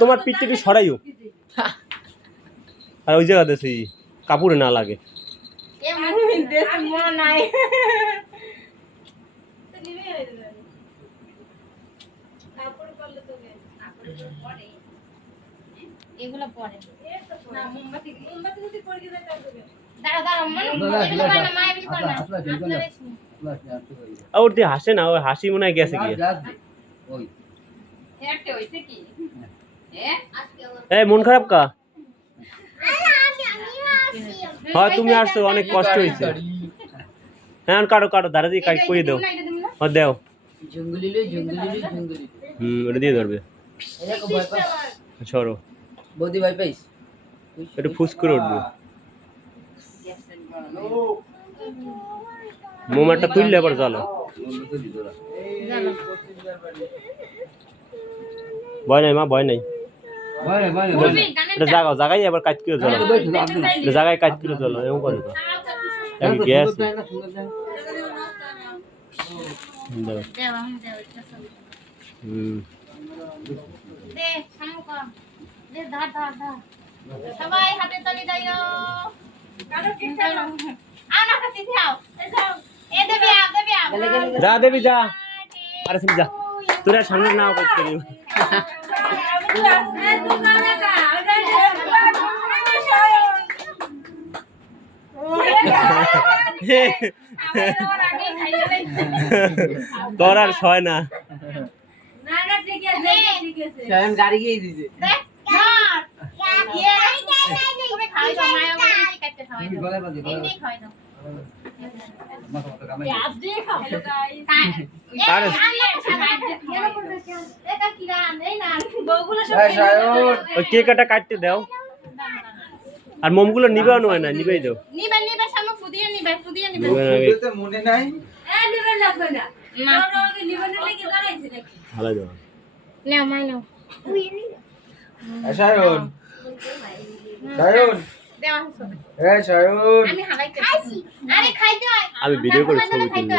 তোমার পিঠটি সরাইও আর ওই জায়গা দেশে কাপড়ে না লাগে এগুলো পরে না মোমবাতি যদি পড়ে যায় তাহলে ওর দিয়ে হাসে না, ওই হাসি মনে হয় গেছে গিয়ে। এই মন খারাপ কা? হ্যাঁ তুমি আসছো, অনেক কষ্ট হয়েছে। হ্যাঁ কাটো কাটো, ধারে দিয়ে কাট করে দাও। হ্যাঁ দাও, ওটা দিয়ে ধরবে। সরো বৌদি ভাই পাইস একটু ফুস করে উঠবে। মোমাটা তুললে আবার জ্বালো। ভয় নাই মা, ভয় নাই। জাগাও জাগাই আবার কাজ করে জ্বালো, জাগায় কাজ করে জ্বালো। এমন করে তো গ্যাস সবাই হাতে তালি দাও। যা দেবী যা, আরে যা, তোর সামনে নাও করতে দিও। তোর আর সয় না, গাড়ি গিয়ে দিছে। কেক কাটা কাটতে দাও, আর মোমগুলো নিবেও নয় না, নিবেই দাও। মনে নাই ভালো দাও। সায়ন সায়ন সায়ন আমি ভিডিও করে ছবি তুলবো।